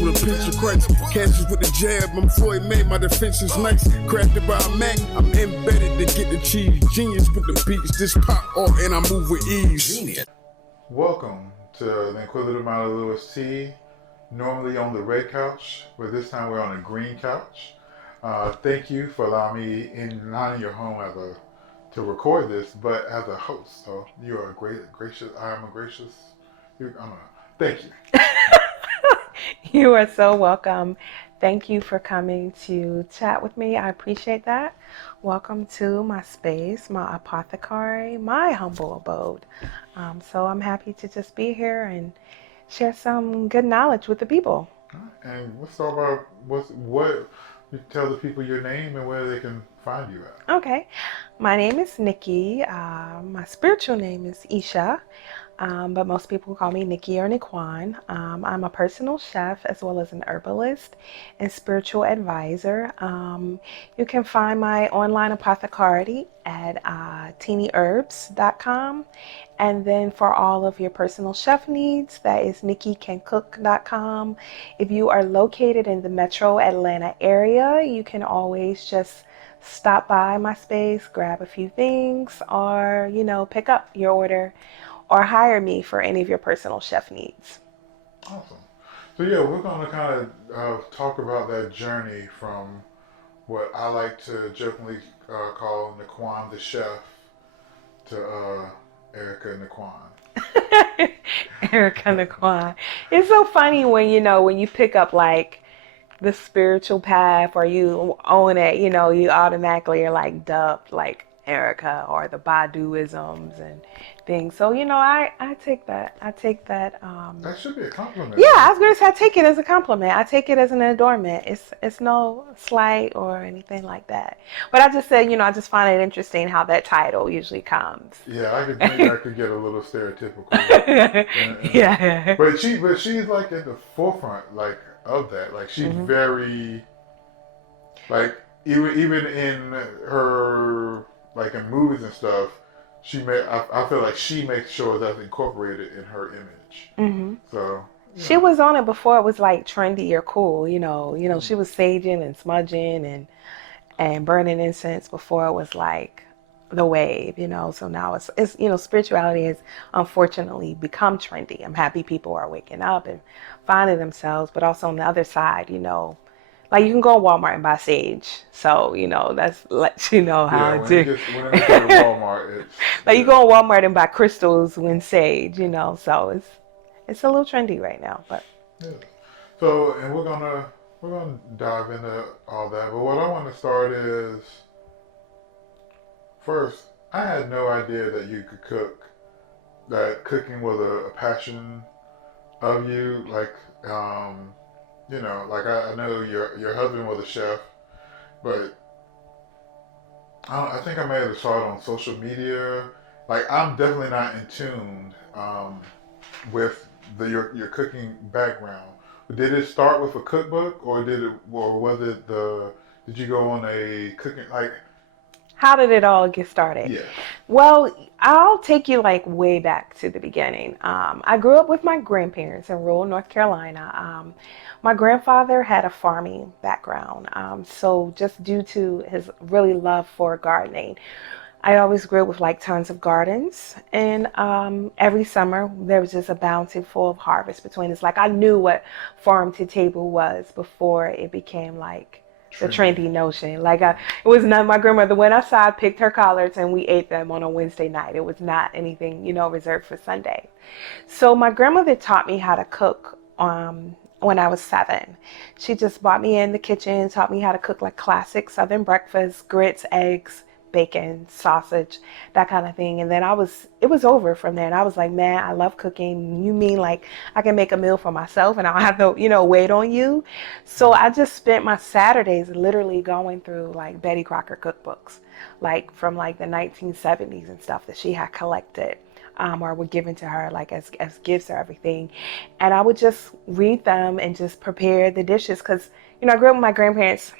with a pinch of Christ. Catches with the jab, I'm Floyd May, my defense is nice. Crafted by a Mac, I'm embedded to get the cheese. Genius with the beats, this pop off and I move with ease. Genius. Welcome to the Inquisitive Mind of Lewis T. Normally on the red couch, but this time we're on a green couch. Thank you for allowing me not in your home to record this, but as a host. So you are gracious. I am a gracious. I don't know. Thank you. You are so welcome. Thank you for coming to chat with me. I appreciate that. Welcome to my space, my apothecary, my humble abode. So I'm happy to just be here and share some good knowledge with the people. And let's talk about what you tell the people your name and where they can find you at. Okay. My name is Nikki. My spiritual name is Isha. But most people call me Nikki or Nikwan. I'm a personal chef as well as an herbalist and spiritual advisor. You can find my online apothecary at teenyherbs.com. And then for all of your personal chef needs, that is nikkicancook.com. If you are located in the metro Atlanta area, you can always just stop by my space, grab a few things, or, pick up your order or hire me for any of your personal chef needs. Awesome. So yeah, we're going to kind of talk about that journey from what I like to jokingly call Nikwan the chef to Erica Nikwan. Erica Nikwan. It's so funny when you pick up like the spiritual path or you own it, you automatically are like dubbed like Erica or the Baduisms and things. So, I take that. That should be a compliment. Yeah, I was going to say I take it as a compliment. I take it as an adornment. It's no slight or anything like that. But I just said, I just find it interesting how that title usually comes. Yeah, I could get a little stereotypical. Yeah. But she's like at the forefront like of that. Like she's very like even in her like in movies and stuff, I feel like she makes sure that's incorporated in her image. Mm-hmm. So she was on it before it was like trendy or cool. She was saging and smudging and burning incense before it was like the wave. So now it's spirituality has unfortunately become trendy. I'm happy people are waking up and finding themselves, but also on the other side, like you can go to Walmart and buy sage. So, that's lets you know how when it gets to Walmart, like you go to Walmart and buy crystals when sage, so it's a little trendy right now, but yeah. So, and we're gonna dive into all that. But what I want to start is first, I had no idea that you could cook, that cooking was a passion of you, like like I know your husband was a chef, but I think I may have saw it on social media. Like I'm definitely not in tune with your cooking background. Did it start with a cookbook, or did you go on a cooking like? How did it all get started? Yeah. Well, I'll take you like way back to the beginning. I grew up with my grandparents in rural North Carolina. My grandfather had a farming background. So just due to his really love for gardening, I always grew up with like tons of gardens. And every summer there was just a bountiful of harvest between us. Like I knew what farm to table was before it became like the trendy notion. Like it was not, my grandmother went outside, picked her collards, and we ate them on a Wednesday night. It was not anything, reserved for Sunday. So my grandmother taught me how to cook when I was 7. She just brought me in the kitchen, taught me how to cook like classic Southern breakfast, grits, eggs, bacon, sausage, that kind of thing. And then it was over from there. And I was like, man, I love cooking. You mean like I can make a meal for myself and I don't have to, wait on you? So I just spent my Saturdays literally going through like Betty Crocker cookbooks, like from like the 1970s and stuff that she had collected. Or were given to her like as gifts or everything. And I would just read them and just prepare the dishes. Cause I grew up with my grandparents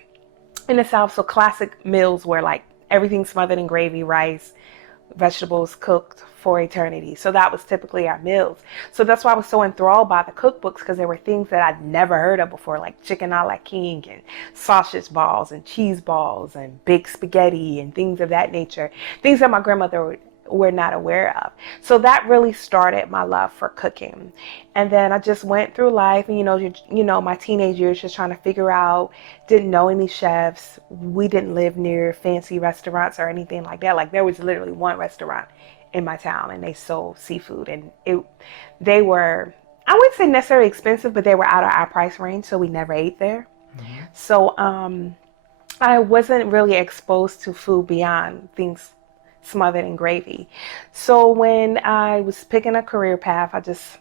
in the South. So classic meals were like everything smothered in gravy, rice, vegetables cooked for eternity. So that was typically our meals. So that's why I was so enthralled by the cookbooks, because there were things that I'd never heard of before, like chicken a la king and sausage balls and cheese balls and baked spaghetti and things of that nature, things that my grandmother were not aware of. So that really started my love for cooking. And then I just went through life, and my teenage years, just trying to figure out, didn't know any chefs. We didn't live near fancy restaurants or anything like that. Like, there was literally one restaurant in my town, and they sold seafood, and they were, I wouldn't say necessarily expensive, but they were out of our price range, so we never ate there. Mm-hmm. So I wasn't really exposed to food beyond things smothered in gravy. So when I was picking a career path, I just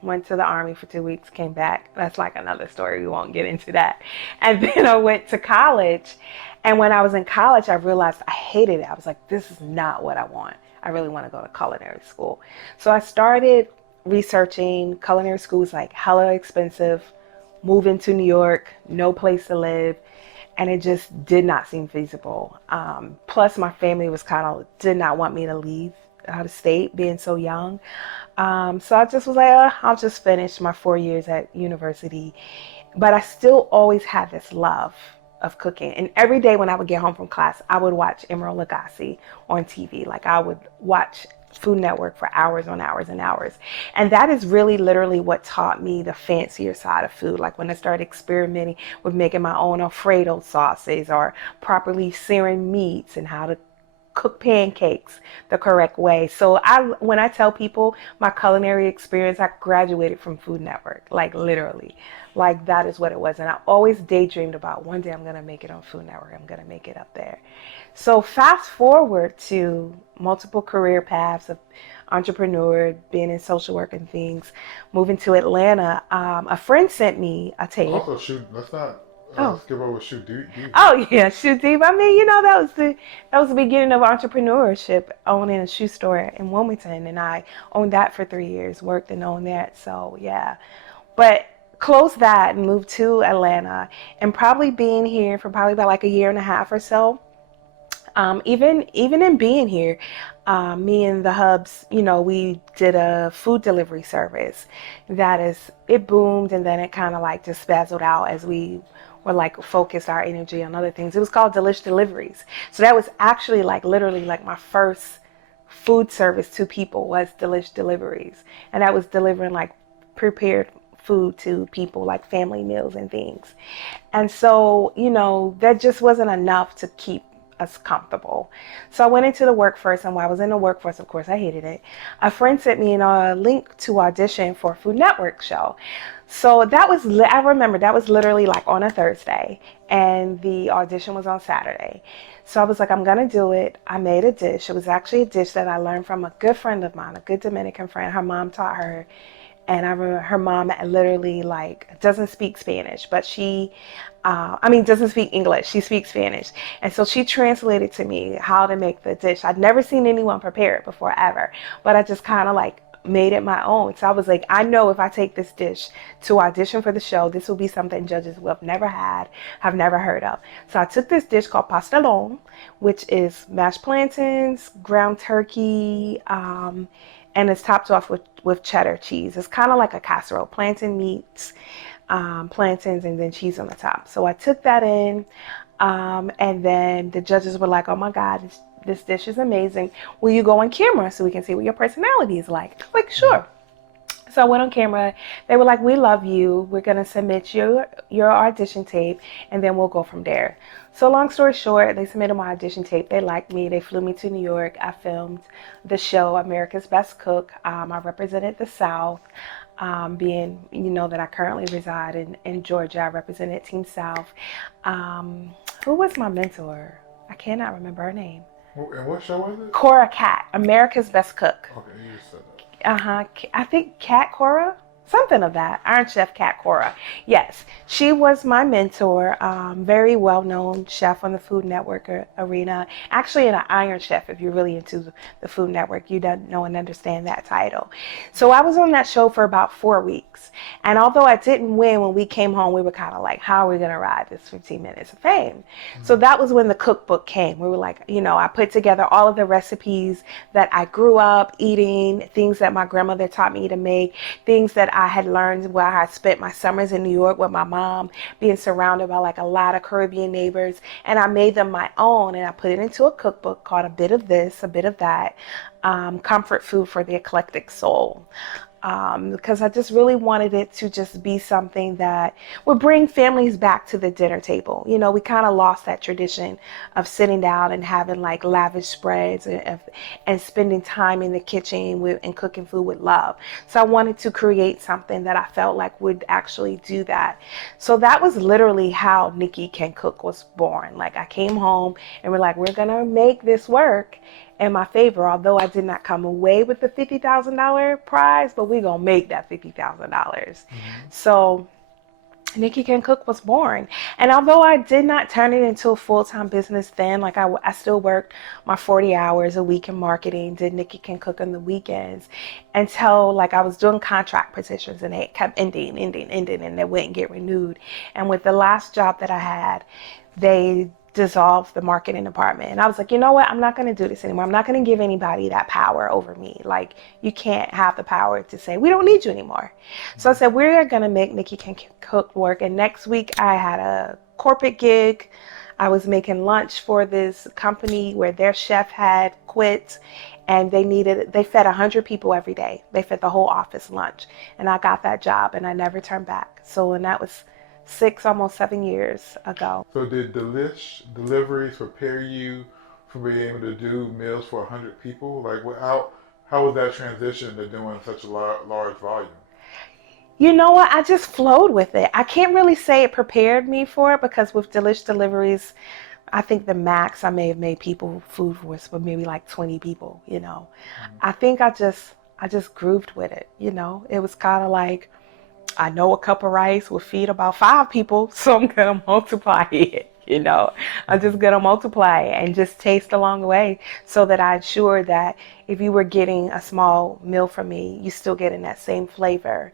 went to the Army for 2 weeks, came back. That's like another story. We won't get into that. And then I went to college. And when I was in college, I realized I hated it. I was like, this is not what I want. I really want to go to culinary school. So I started researching. Culinary school was like hella expensive. Moving to New York, no place to live. And it just did not seem feasible. Plus, my family did not want me to leave out of state, being so young. So I just was like, I'll just finish my 4 years at university. But I still always had this love of cooking. And every day when I would get home from class, I would watch Emeril Lagasse on TV. Like, I would watch Food Network for hours on hours and hours. And that is really literally what taught me the fancier side of food. Like, when I started experimenting with making my own Alfredo sauces, or properly searing meats, and how to cook pancakes the correct way. So when I tell people my culinary experience, I graduated from Food Network, like literally. Like, that is what it was. And I always daydreamed about, one day I'm going to make it on Food Network. I'm going to make it up there. So fast forward to multiple career paths of entrepreneur, being in social work and things, moving to Atlanta. A friend sent me a tape. Also, let's not skip over Shoe Diva. Oh yeah, Shoe Diva. I mean, that was the beginning of entrepreneurship, owning a shoe store in Wilmington, and I owned that for 3 years, worked and owned that. So yeah, but closed that and moved to Atlanta, and probably being here for probably about like a year and a half or so. Even in being here, me and the Hubs, we did a food delivery service. It boomed, and then it kind of like just spazzled out as we were like focused our energy on other things. It was called Delish Deliveries. So that was actually like literally like my first food service to people was Delish Deliveries. And that was delivering like prepared food to people, like family meals and things. And so, that just wasn't enough to keep us comfortable. So I went into the workforce, and while I was in the workforce, of course, I hated it. A friend sent me a link to audition for a Food Network show. So I remember that was literally like on a Thursday, and the audition was on Saturday. So I was like, I'm going to do it. I made a dish. It was actually a dish that I learned from a good friend of mine, a good Dominican friend. Her mom taught her. And I remember her mom literally doesn't speak Spanish, but doesn't speak English. She speaks Spanish. And so she translated to me how to make the dish. I'd never seen anyone prepare it before ever, but I just kind of made it my own. So I was like, I know if I take this dish to audition for the show, this will be something judges will have never had, have never heard of. So I took this dish called pastelón, which is mashed plantains, ground turkey, and it's topped off with cheddar cheese. It's kind of like a casserole. Plantain meats, plantains, and then cheese on the top. So I took that in, and then the judges were like, oh my God, this dish is amazing. Will you go on camera so we can see what your personality is like? I'm like, sure. So I went on camera. They were like, we love you. We're going to submit your audition tape, and then we'll go from there. So long story short, they submitted my audition tape. They liked me. They flew me to New York. I filmed the show, America's Best Cook. I represented the South, being, that I currently reside in Georgia. I represented Team South. Who was my mentor? I cannot remember her name. And what show was it? Cora Cat, America's Best Cook. Okay, you just said that. I think Cat Cora, something of that. Iron Chef Kat Cora. Yes, she was my mentor. Very well-known chef on the Food Network arena. Actually, an Iron Chef, if you're really into the Food Network, you don't know and understand that title. So I was on that show for about 4 weeks. And although I didn't win, when we came home, we were kind of like, how are we going to ride this 15 minutes of fame? Mm-hmm. So that was when the cookbook came. We were like, I put together all of the recipes that I grew up eating, things that my grandmother taught me to make, things that I had learned while I spent my summers in New York with my mom, being surrounded by like a lot of Caribbean neighbors. And I made them my own, and I put it into a cookbook called A Bit of This, A Bit of That, Comfort Food for the Eclectic Soul. Because I just really wanted it to just be something that would bring families back to the dinner table. We kind of lost that tradition of sitting down and having like lavish spreads and spending time in the kitchen and cooking food with love. So I wanted to create something that I felt like would actually do that. So that was literally how Nikki Can Cook was born. Like, I came home and we're like, we're gonna make this work in my favor, although I did not come away with the $50,000 prize, but we're going to make that $50,000. Mm-hmm. So Nikki Can Cook was born. And although I did not turn it into a full-time business then, like I still worked my 40 hours a week in marketing, did Nikki Can Cook on the weekends, until like I was doing contract positions, and they kept ending, and they wouldn't get renewed. And with the last job that I had, they dissolve the marketing department. And I was like, you know what? I'm not going to do this anymore. I'm not going to give anybody that power over me. Like, you can't have the power to say, we don't need you anymore. So I said, we're going to make Nikki Can Cook work. And next week I had a corporate gig. I was making lunch for this company where their chef had quit, and they fed 100 people every day. They fed the whole office lunch. And I got that job, and I never turned back. So, and that was 6, almost 7 years ago. So did deliveries prepare you for being able to do meals for 100 people? Like, how was that transition to doing such a large volume? You know what? I just flowed with it. I can't really say it prepared me for it, because with Delish Deliveries, I think the max I may have made people food for was maybe like 20 people, Mm-hmm. I think I just grooved with it, It was kind of like, I know a cup of rice will feed about 5 people, so I'm going to multiply it, I'm just going to multiply it and just taste along the way, so that I ensure that if you were getting a small meal from me, you still getting that same flavor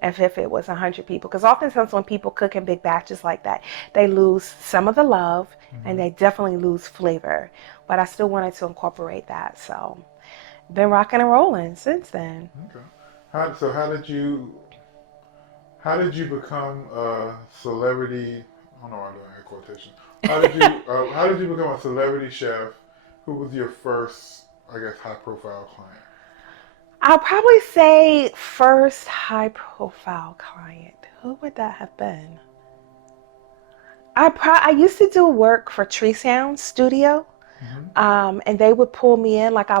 as if it was 100 people. Because oftentimes when people cook in big batches like that, they lose some of the love, mm-hmm. and they definitely lose flavor. But I still wanted to incorporate that, so been rocking and rolling since then. Okay. How did you become a celebrity? I don't know why I'm doing air quotation. How did you become a celebrity chef? Who was your first, I guess, high-profile client? I'll probably say first high-profile client. Who would that have been? I used to do work for Tree Sound Studio, mm-hmm. And they would pull me in like I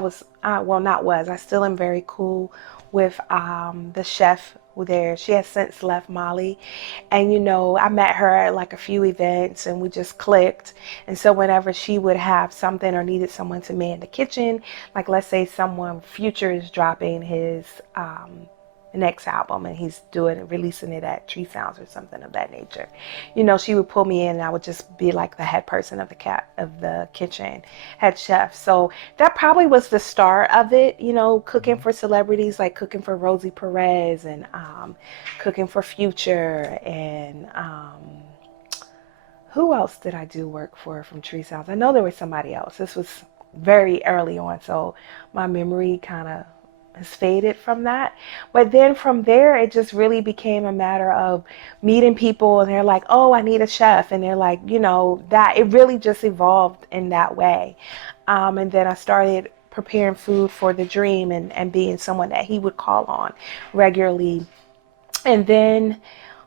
still am very cool with the chef there. She has since left Mali, and I met her at like a few events, and we just clicked. And so whenever she would have something or needed someone to man the kitchen, like let's say someone Future is dropping his next album and he's releasing it at Tree Sounds or something of that nature, she would pull me in, and I would just be like the head person of the kitchen, head chef. So that probably was the start of it, cooking for celebrities, like cooking for Rosie Perez and cooking for Future, and who else did I do work for from Tree Sounds? I know there was somebody else. This was very early on, so my memory kind of has faded from that. But then from there, it just really became a matter of meeting people, and they're like, oh, I need a chef. And they're like, that it really just evolved in that way. And then I started preparing food for the Dream and being someone that he would call on regularly. And then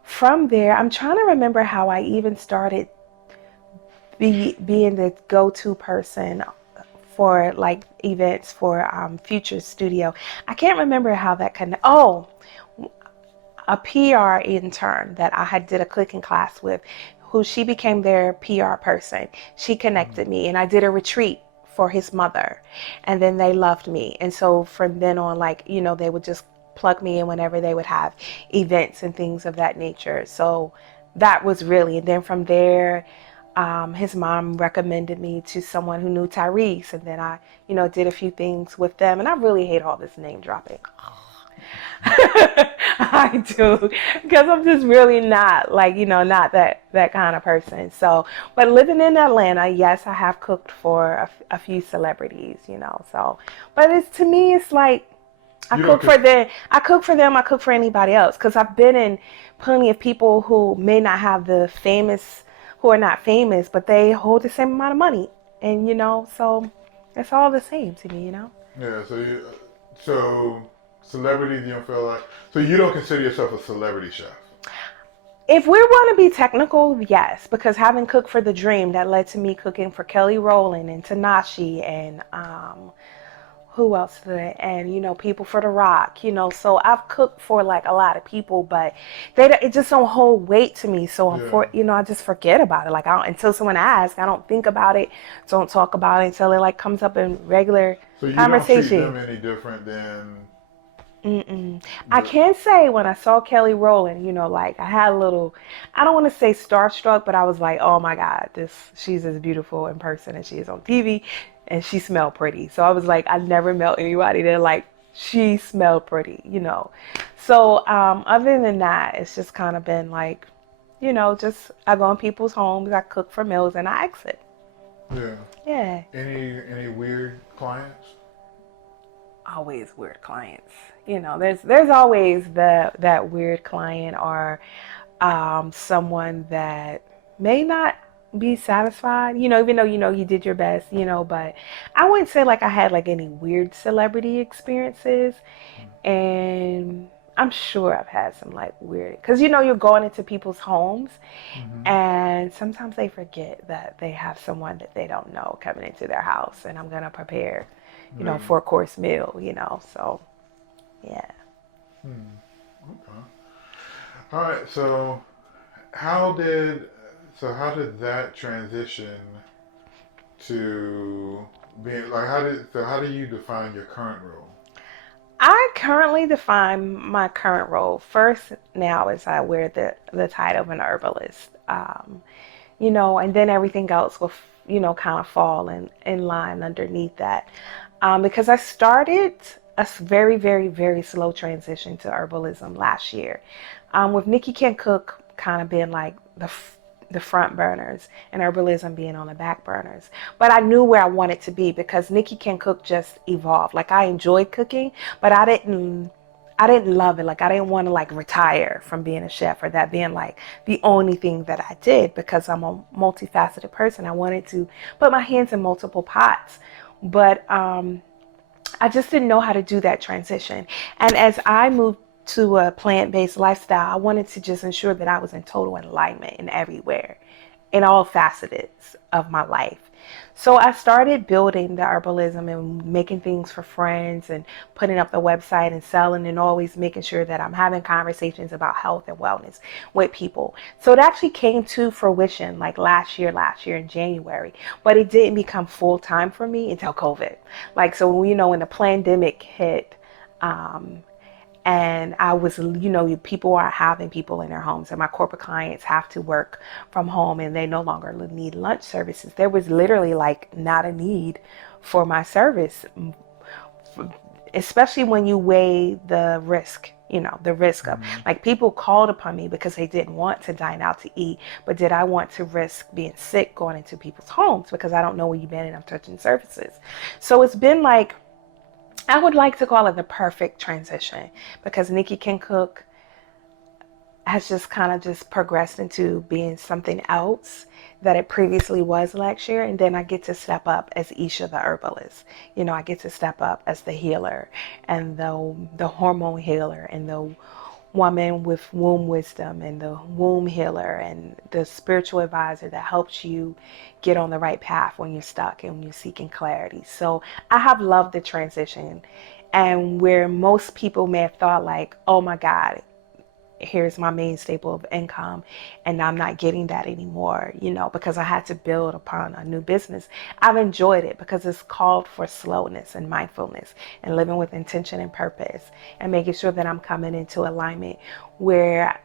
from there, I'm trying to remember how I even started being the go-to person for like events for Future Studio. I can't remember how that a PR intern that I had did a cooking class with, who she became their PR person. She connected me, and I did a retreat for his mother, and then they loved me. And so from then on, they would just plug me in whenever they would have events and things of that nature. So that was really, and then from there, his mom recommended me to someone who knew Tyrese, and then I, did a few things with them. And I really hate all this name dropping. I do, because I'm just really not not that kind of person. So, but living in Atlanta, yes, I have cooked for a few celebrities, so, but to me, it's like, I cook for them, I cook for anybody else, because I've been in plenty of people who may not have who are not famous, but they hold the same amount of money, and so it's all the same to me, Yeah, so celebrities, you don't feel like, so you don't consider yourself a celebrity chef? If we want to be technical, yes, because having cooked for The Dream, that led to me cooking for Kelly Rowland and Tanashi and who else did it? And people for The Rock, so I've cooked for like a lot of people, but it just don't hold weight to me. So I just forget about it. Like until someone asks, I don't think about it, don't talk about it until it like comes up in regular conversation. So you don't treat them any different than? I can't say when I saw Kelly Rowland, like I had a little, I don't want to say starstruck, but I was like, oh my God, she's as beautiful in person as she is on TV, and she smelled pretty. So I was like, I never met anybody that like, she smelled pretty, So other than that, it's just kind of been like, just I go in people's homes, I cook for meals, and I exit. Yeah. Yeah. Any weird clients? Always weird clients. There's always that weird client or someone that may not be satisfied, even though you did your best, but I wouldn't say like I had like any weird celebrity experiences. And I'm sure I've had some like weird, because you're going into people's homes, and sometimes they forget that they have someone that they don't know coming into their house, and I'm gonna prepare 4-course meal, so yeah. Okay. All right. So how did that transition to being like, how do you define your current role? I currently define my current role first now as I wear the title of an herbalist, and then everything else will, kind of fall in line underneath that. Because I started a very, very, very slow transition to herbalism last year, with Nikki Can Cook kind of being like the front burners and herbalism being on the back burners. But I knew where I wanted to be, because Nikki Can Cook just evolved. Like I enjoyed cooking, but I didn't love it. Like I didn't want to like retire from being a chef, or that being like the only thing that I did, because I'm a multifaceted person. I wanted to put my hands in multiple pots. But I just didn't know how to do that transition. And as I moved to a plant-based lifestyle, I wanted to just ensure that I was in total alignment in everywhere, in all facets of my life. So I started building the herbalism and making things for friends and putting up the website and selling, and always making sure that I'm having conversations about health and wellness with people. So it actually came to fruition like last year in January, but it didn't become full time for me until COVID. Like, so, when the pandemic hit, and I was, people aren't having people in their homes, and my corporate clients have to work from home, and they no longer need lunch services. There was literally like not a need for my service, especially when you weigh the risk, the risk of like people called upon me because they didn't want to dine out to eat, but did I want to risk being sick going into people's homes because I don't know where you've been and I'm touching surfaces. So it's been like, I would like to call it the perfect transition, because Nikki Can Cook has just kind of just progressed into being something else that it previously was last year. And then I get to step up as Isha the herbalist. I get to step up as the healer and the hormone healer and the woman with womb wisdom and the womb healer and the spiritual advisor that helps you get on the right path when you're stuck and when you're seeking clarity. So I have loved the transition, and where most people may have thought like, oh my God, here's my main staple of income, and I'm not getting that anymore, because I had to build upon a new business. I've enjoyed it because it's called for slowness and mindfulness and living with intention and purpose and making sure that I'm coming into alignment where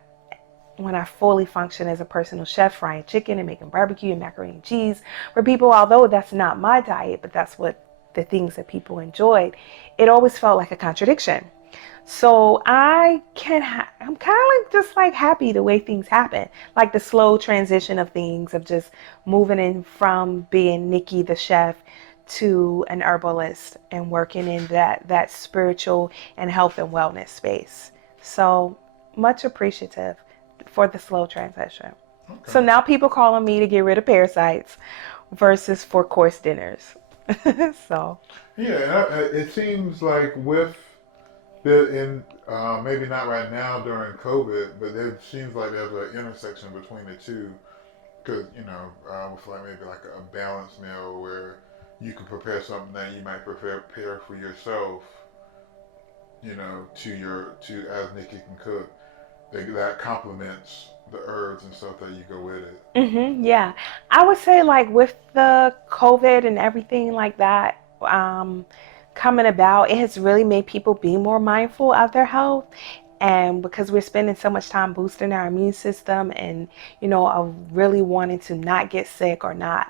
when I fully function as a personal chef, frying chicken and making barbecue and macaroni and cheese for people, although that's not my diet, but that's what the things that people enjoyed, it always felt like a contradiction. So I'm kind of like just like happy the way things happen, like the slow transition of things, of just moving in from being Nikki the chef to an herbalist and working in that spiritual and health and wellness space. So much appreciative for the slow transition. Okay. So now people call on me to get rid of parasites versus 4-course dinners. So yeah, it seems like with maybe not right now during COVID, but it seems like there's an intersection between the two. Because with like maybe like a balanced meal where you can prepare something that you might prepare for yourself, to as Nikki can cook, that complements the herbs and stuff that you go with it. Yeah, I would say like with the COVID and everything like that coming about, it has really made people be more mindful of their health. And because we're spending so much time boosting our immune system and, of really wanting to not get sick or not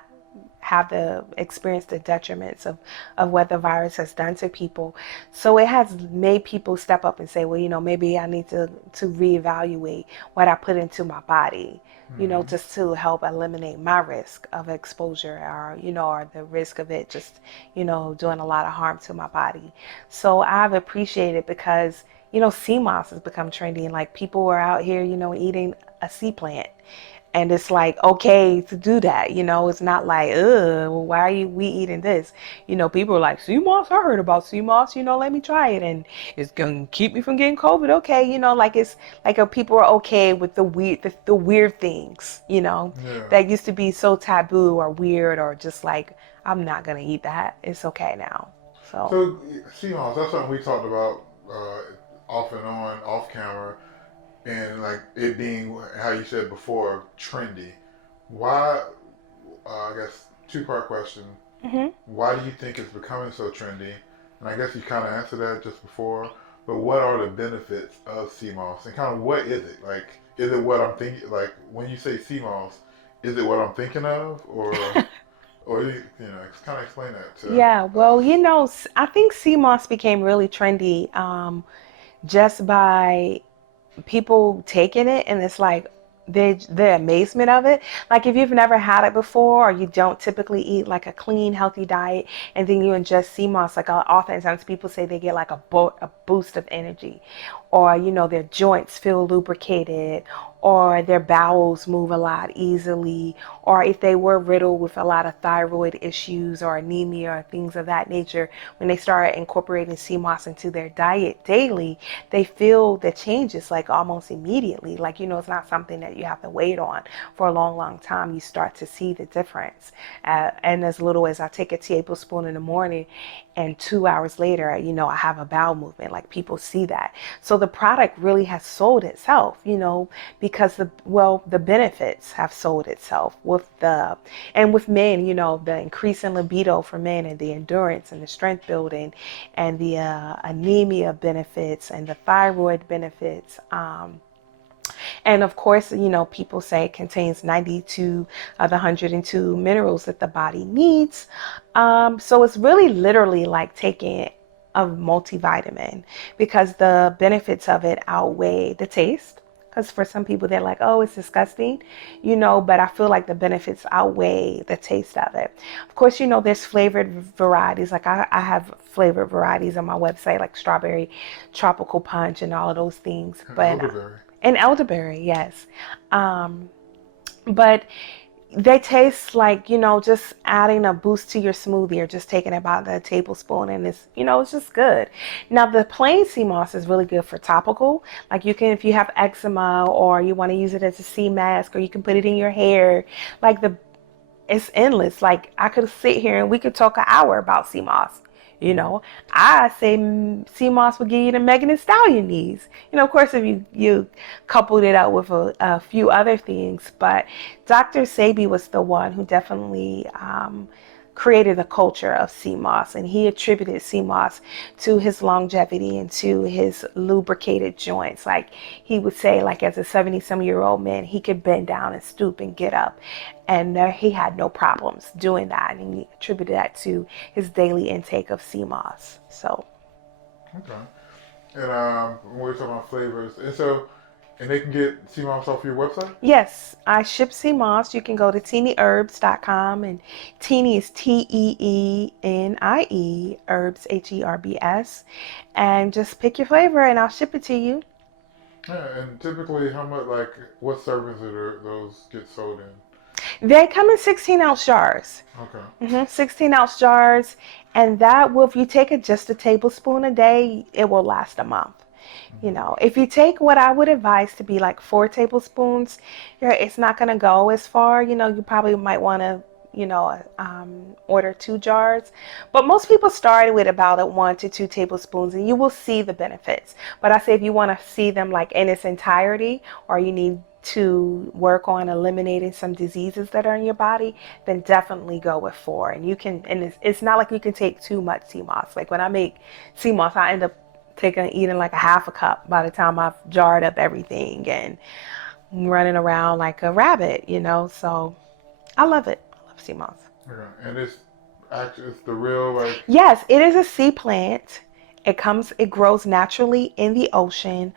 have the experience the detriments of what the virus has done to people. So it has made people step up and say, well, maybe I need to reevaluate what I put into my body, just to help eliminate my risk of exposure or, or the risk of it just, doing a lot of harm to my body. So I've appreciated because, sea moss has become trendy and like people are out here, eating a sea plant. And it's like, okay to do that, it's not like, well, why are we eating this? People are like, sea moss, I heard about sea moss, let me try it. And it's going to keep me from getting COVID. Okay. Like it's like people are okay with the weird things, that used to be so taboo or weird or just like, I'm not going to eat that. It's okay now. So sea moss, that's something we talked about off and on, off camera. And like it being, how you said before, trendy. Why, I guess, 2-part question. Mm-hmm. Why do you think it's becoming so trendy? And I guess you kind of answered that just before. But what are the benefits of sea moss? And kind of what is it? Like, is it what I'm thinking? Like, when you say sea moss, is it what I'm thinking of? Or, kind of explain that to Yeah, well, I think sea moss became really trendy just by people taking it, and it's like the amazement of it. Like if you've never had it before, or you don't typically eat like a clean, healthy diet, and then you ingest sea moss, like oftentimes people say they get like a boost of energy, or their joints feel lubricated, or their bowels move a lot easily, or if they were riddled with a lot of thyroid issues or anemia or things of that nature, when they start incorporating sea moss into their diet daily, they feel the changes like almost immediately. Like, it's not something that you have to wait on for a long, long time. You start to see the difference. And as little as I take a tablespoon in the morning, and 2 hours later, I have a bowel movement. Like people see that. So the product really has sold itself, because the benefits have sold itself with men, the increase in libido for men and the endurance and the strength building and the anemia benefits and the thyroid benefits. And of course, people say it contains 92 of the 102 minerals that the body needs. So it's really literally like taking a multivitamin because the benefits of it outweigh the taste. Because for some people, they're like, oh, it's disgusting, but I feel like the benefits outweigh the taste of it. Of course, there's flavored varieties. Like I have flavored varieties on my website, like strawberry, tropical punch, and all of those things. And elderberry, yes. But they taste like, just adding a boost to your smoothie or just taking about a tablespoon, and it's, it's just good. Now, the plain sea moss is really good for topical. Like if you have eczema or you want to use it as a sea mask, or you can put it in your hair. Like it's endless. Like I could sit here and we could talk an hour about sea moss. You know, I say sea moss will give you the Megan Thee Stallion knees. You know, of course, if you coupled it out with a few other things, but Dr. Sebi was the one who definitely created a culture of sea moss, and he attributed sea moss to his longevity and to his lubricated joints. Like he would say, like as a 70-some-year-old man, he could bend down and stoop and get up, and he had no problems doing that, and he attributed that to his daily intake of sea moss. So Okay. And when we're talking about flavors, and they can get sea moss off your website? yes, I ship sea moss. You can go to teenieherbs.com, and teenie is Teenie, herbs, Herbs, and just pick your flavor and I'll ship it to you. Yeah, and typically, how much, like, what servings do those get sold in? They come in 16-ounce jars. Okay. 16-ounce jars, and that will, if you take just a tablespoon a day, it will last a month. You know, if you take what I would advise to be like 4 tablespoons, it's not going to go as far. You know, you probably might want to, order 2 jars. But most people start with about 1 to 2 tablespoons, and you will see the benefits. But I say if you want to see them like in its entirety, or you need to work on eliminating some diseases that are in your body, then definitely go with 4. And you can, and it's not like you can take too much sea moss. Like when I make sea moss, I end up eating like a half a cup by the time I've jarred up everything and running around like a rabbit, so I love it. I love sea moss. Okay. And it's the real, like... Yes, it is a sea plant. It grows naturally in the ocean,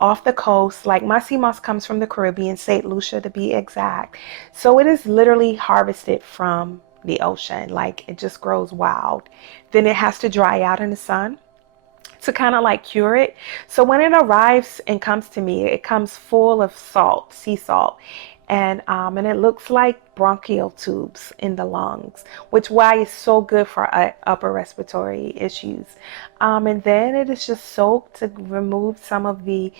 off the coast. Like my sea moss comes from the Caribbean, St. Lucia to be exact. So it is literally harvested from the ocean. Like it just grows wild. Then it has to dry out in the sun to kind of like cure it. So when it arrives and comes to me, it comes full of salt, sea salt, and it looks like bronchial tubes in the lungs, which why it's so good for upper respiratory issues. And then it is just soaked to remove some of the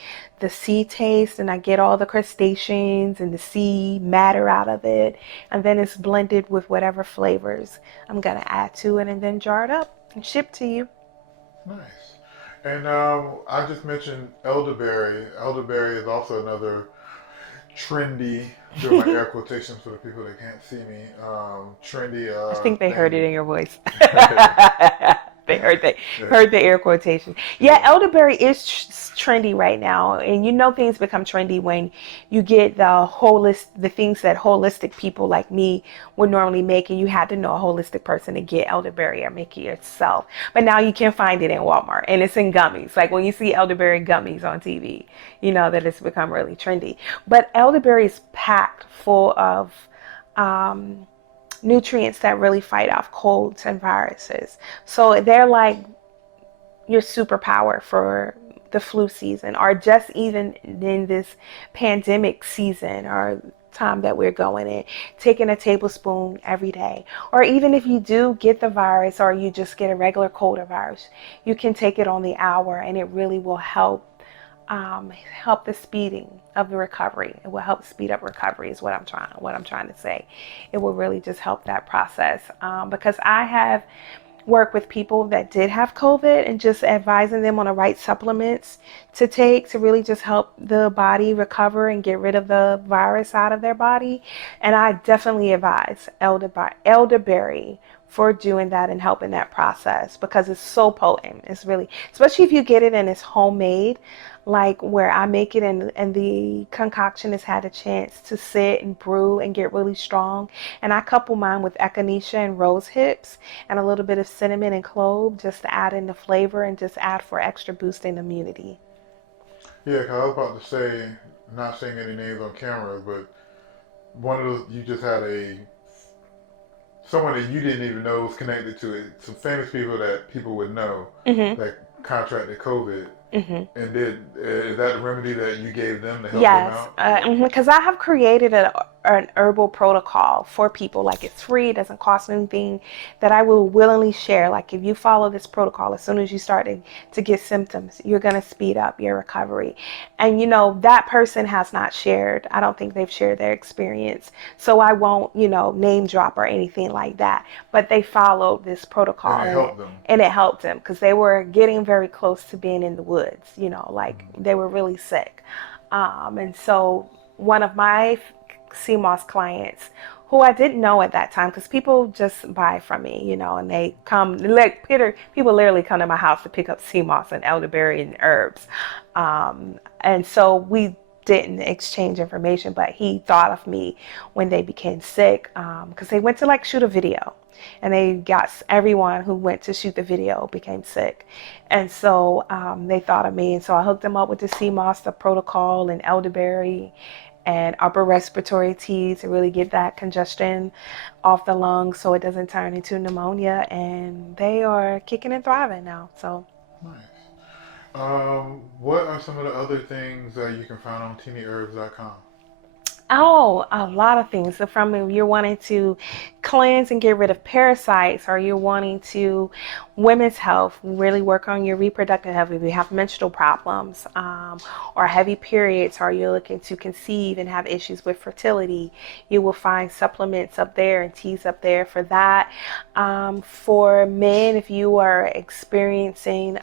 sea taste, and I get all the crustaceans and the sea matter out of it, and then it's blended with whatever flavors I'm gonna add to it, and then jarred up and shipped to you. Nice. And I just mentioned elderberry. Elderberry is also another trendy, doing my air quotations for the people that can't see me, trendy. I think they thing. heard it in your voice. They heard the air quotation. Yeah, elderberry is trendy right now, and things become trendy when you get the things that holistic people like me would normally make, and you had to know a holistic person to get elderberry or make it yourself. But now you can find it in Walmart, and it's in gummies. Like when you see elderberry gummies on TV, you know that it's become really trendy. But elderberry is packed full of nutrients that really fight off colds and viruses. So they're like your superpower for the flu season, or just even in this pandemic season or time that we're going in, taking a tablespoon every day. Or even if you do get the virus, or you just get a regular cold or virus, you can take it on the hour, and it really will help the speeding of the recovery. It will help speed up recovery is what I'm trying to say. It will really just help that process, because I have worked with people that did have COVID, and just advising them on the right supplements to take to really just help the body recover and get rid of the virus out of their body. And I definitely advise elderberry for doing that and helping that process, because it's so potent. It's really, especially if you get it and it's homemade, like where I make it, and the concoction has had a chance to sit and brew and get really strong. And I couple mine with echinacea and rose hips and a little bit of cinnamon and clove, just to add in the flavor and just add for extra boosting immunity. Yeah, 'cause I was about to say, not saying any names on camera, but one of those, you just had someone that you didn't even know was connected to it. Some famous people that people would know that contracted COVID. And is that the remedy that you gave them to help them Yes, out? because I have created an herbal protocol for people. Like, it's free, it doesn't cost anything, that I will willingly share. Like, if you follow this protocol, as soon as you start to get symptoms, you're going to speed up your recovery. And, that person has not shared. I don't think they've shared their experience. So I won't, name drop or anything like that. But they followed this protocol. And it helped them. And it helped them because they were getting very close to being in the woods, like they were really sick. And so one of my CMOS clients, who I didn't know at that time, because people just buy from me, and they come, like people literally come to my house to pick up CMOS and elderberry and herbs. And so we didn't exchange information, but he thought of me when they became sick, because they went to shoot a video. And they got everyone who went to shoot the video became sick. And so they thought of me. And so I hooked them up with the CMOS, the protocol, and elderberry and upper respiratory tea to really get that congestion off the lungs so it doesn't turn into pneumonia. And they are kicking and thriving now. So nice. What are some of the other things that you can find on teenyherbs.com? Oh, a lot of things. So from if you're wanting to cleanse and get rid of parasites, or you're wanting to women's health, really work on your reproductive health, if you have menstrual problems, or heavy periods, or you're looking to conceive and have issues with fertility, you will find supplements up there and teas up there for that. For men, if you are experiencing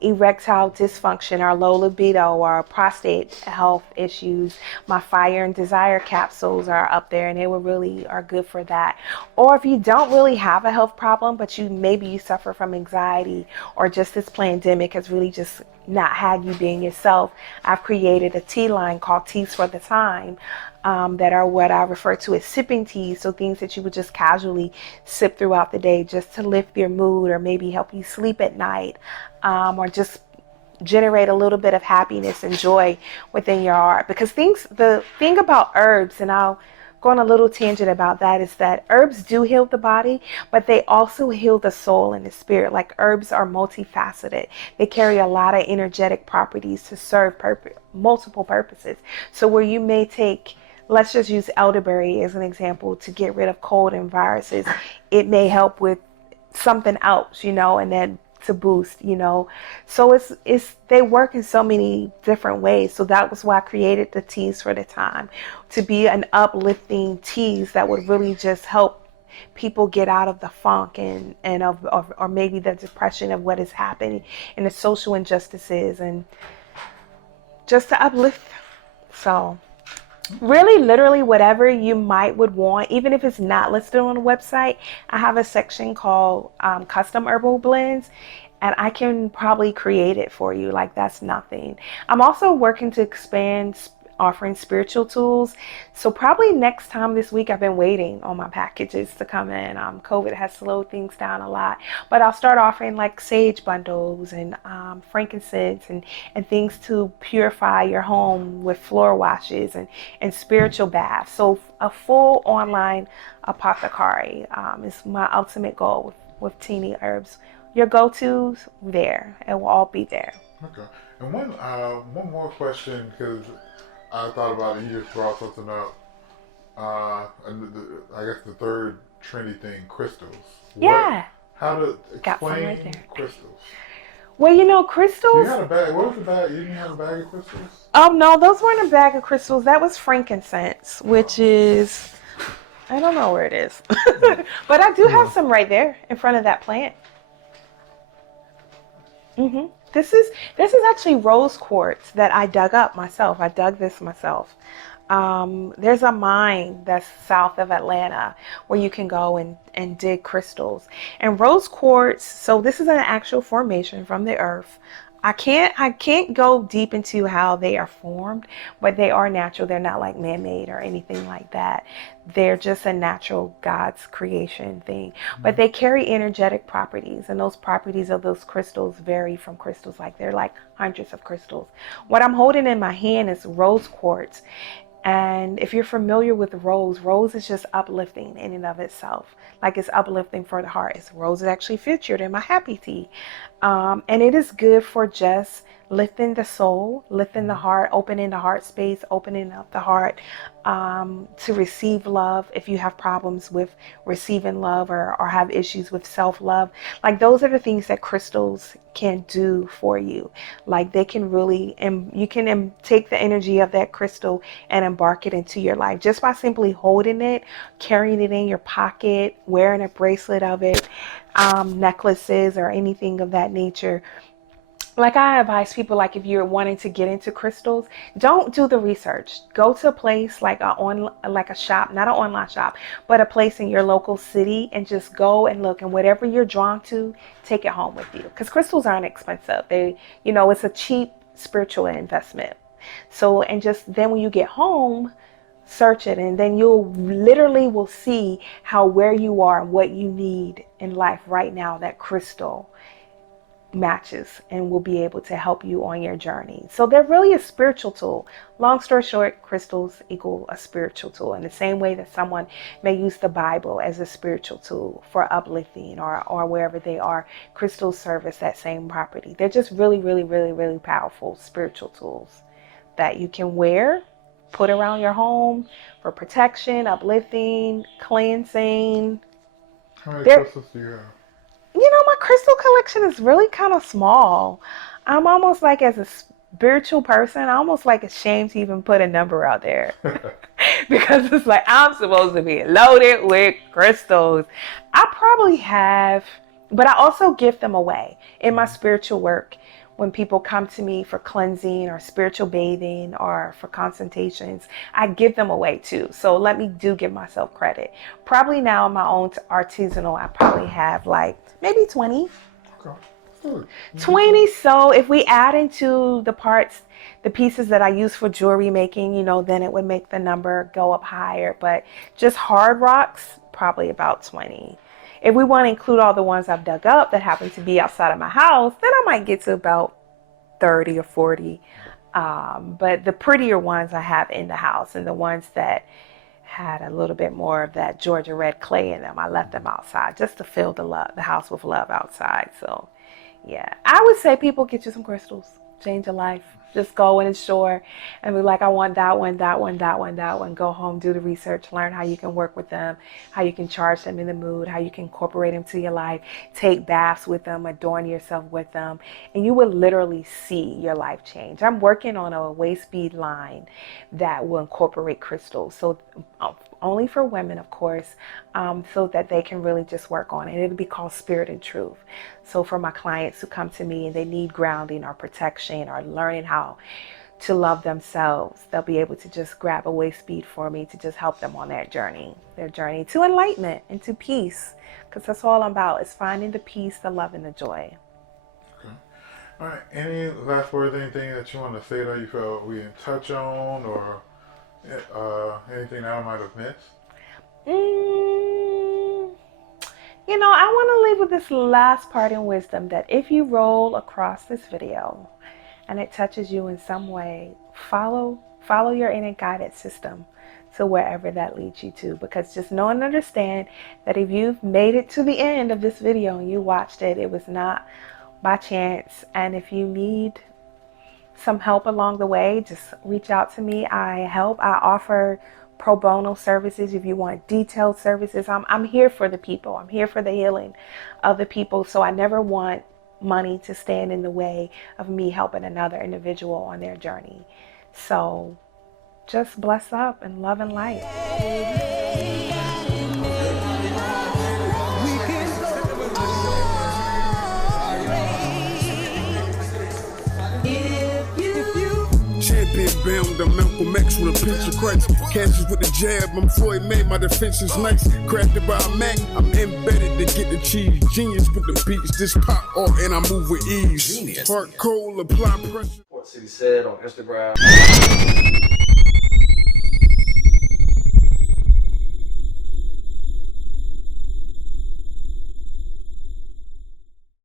erectile dysfunction or low libido or prostate health issues, my fire and desire capsules are up there, and they really are good for that. Or if you don't really have a health problem, but maybe you suffer from anxiety, or just this pandemic has really just not had you being yourself, I've created a tea line called Teas for the Time, that are what I refer to as sipping teas. So things that you would just casually sip throughout the day just to lift your mood, or maybe help you sleep at night, or just generate a little bit of happiness and joy within your heart. Because the thing about herbs, and I'll go on a little tangent about that, is that herbs do heal the body, but they also heal the soul and the spirit. Like, herbs are multifaceted. They carry a lot of energetic properties to serve multiple purposes. So where you may take, let's just use elderberry as an example, to get rid of cold and viruses, it may help with something else, and then to boost, so they work in so many different ways. So that was why I created the Teas for the Time, to be an uplifting teas that would really just help people get out of the funk or maybe the depression of what is happening and the social injustices, and just to uplift. So really, literally whatever you would want, even if it's not listed on the website, I have a section called custom herbal blends, and I can probably create it for you. Like, that's nothing. I'm also working to expand offering spiritual tools. So probably next time this week, I've been waiting on my packages to come in. COVID has slowed things down a lot, but I'll start offering like sage bundles and frankincense and things to purify your home with floor washes and spiritual baths. So a full online apothecary is my ultimate goal with Teeny Herbs. Your go-tos there, it will all be there. Okay. And one more question, because I thought about it, you just brought something up. And I guess the third trendy thing, crystals. Yeah. How to explain right crystals? Well, crystals. You had a bag. What was the bag? You didn't have a bag of crystals? Oh no, those weren't a bag of crystals. That was frankincense, which is, I don't know where it is, but I do have some right there in front of that plant. This is actually rose quartz that I dug up myself. I dug this myself. There's a mine that's south of Atlanta where you can go and dig crystals. And rose quartz, so this is an actual formation from the earth. I can't go deep into how they are formed, but they are natural. They're not like man-made or anything like that. They're just a natural God's creation thing. But they carry energetic properties, and those properties of those crystals vary from crystals. Like, they're like hundreds of crystals. What I'm holding in my hand is rose quartz. And if you're familiar with rose is just uplifting in and of itself. Like it's uplifting for the heart. Rose is actually featured in my happy tea. And it is good for just lifting the soul, lifting the heart, opening the heart space, opening up the heart to receive love. If you have problems with receiving love or have issues with self-love, like those are the things that crystals can do for you. Like they can really, and you can take the energy of that crystal and embark it into your life just by simply holding it, carrying it in your pocket, wearing a bracelet of it, necklaces or anything of that nature. Like I advise people, like if you're wanting to get into crystals, don't do the research. Go to a place like a shop, not an online shop, but a place in your local city, and just go and look, and whatever you're drawn to, take it home with you. Because crystals aren't expensive. It's a cheap spiritual investment. So, and just then when you get home, search it, and then you'll literally will see how where you are and what you need in life right now, that crystal matches and will be able to help you on your journey. So they're really a spiritual tool. Long story short, crystals equal a spiritual tool in the same way that someone may use the Bible as a spiritual tool for uplifting or wherever they are. Crystals service that same property. They're just really, really, really, really powerful spiritual tools that you can wear, put around your home for protection, uplifting, cleansing. How many crystals do you have? My crystal collection is really kind of small. I'm almost like, as a spiritual person, I'm almost like ashamed to even put a number out there. Because it's like, I'm supposed to be loaded with crystals. I probably have, but I also give them away in my spiritual work. When people come to me for cleansing or spiritual bathing or for consultations, I give them away too. So let me give myself credit. Probably now in my own artisanal, I probably have like maybe 20. Okay. 20. So if we add into the parts, the pieces that I use for jewelry making, then it would make the number go up higher. But just hard rocks, probably about 20. If we want to include all the ones I've dug up that happen to be outside of my house, then I might get to about 30 or 40. But the prettier ones I have in the house, and the ones that had a little bit more of that Georgia red clay in them, I left them outside just to fill the house with love outside. So yeah, I would say people, get you some crystals, change your life. Just go in the store and be like, I want that one, that one, that one, that one. Go home, do the research, learn how you can work with them, how you can charge them in the mood, how you can incorporate them to your life, take baths with them, adorn yourself with them, and you will literally see your life change. I'm working on a waist bead line that will incorporate crystals. So only for women, of course, so that they can really just work on it. It'll be called Spirit and Truth. So for my clients who come to me and they need grounding or protection or learning how to love themselves, they'll be able to just grab a waist bead for me to just help them on their journey to enlightenment and to peace. Because that's all I'm about, is finding the peace, the love, and the joy. Okay. All right. Any last words, anything that you want to say that you felt we didn't touch on, or anything that I might have missed? I want to leave with this last part in wisdom, that if you roll across this video and it touches you in some way, follow your inner guidance system to wherever that leads you to. Because just know and understand that if you've made it to the end of this video and you watched it, it was not by chance. And if you need some help along the way, just reach out to me. I offer pro bono services. If you want detailed services, I'm here for the people. I'm here for the healing of the people. So I never want money to stand in the way of me helping another individual on their journey. So just bless up and love and light. Champion bound, I'm Malcolm X with a pinch of Christ. Catches with the jab, I'm Floyd May, my defense is nice. Crafted by a Mac, I'm embedded to get the cheese. Genius with the beats, this pop off and I move with ease. Genius. Heart cold, apply pressure. Port City said on Instagram.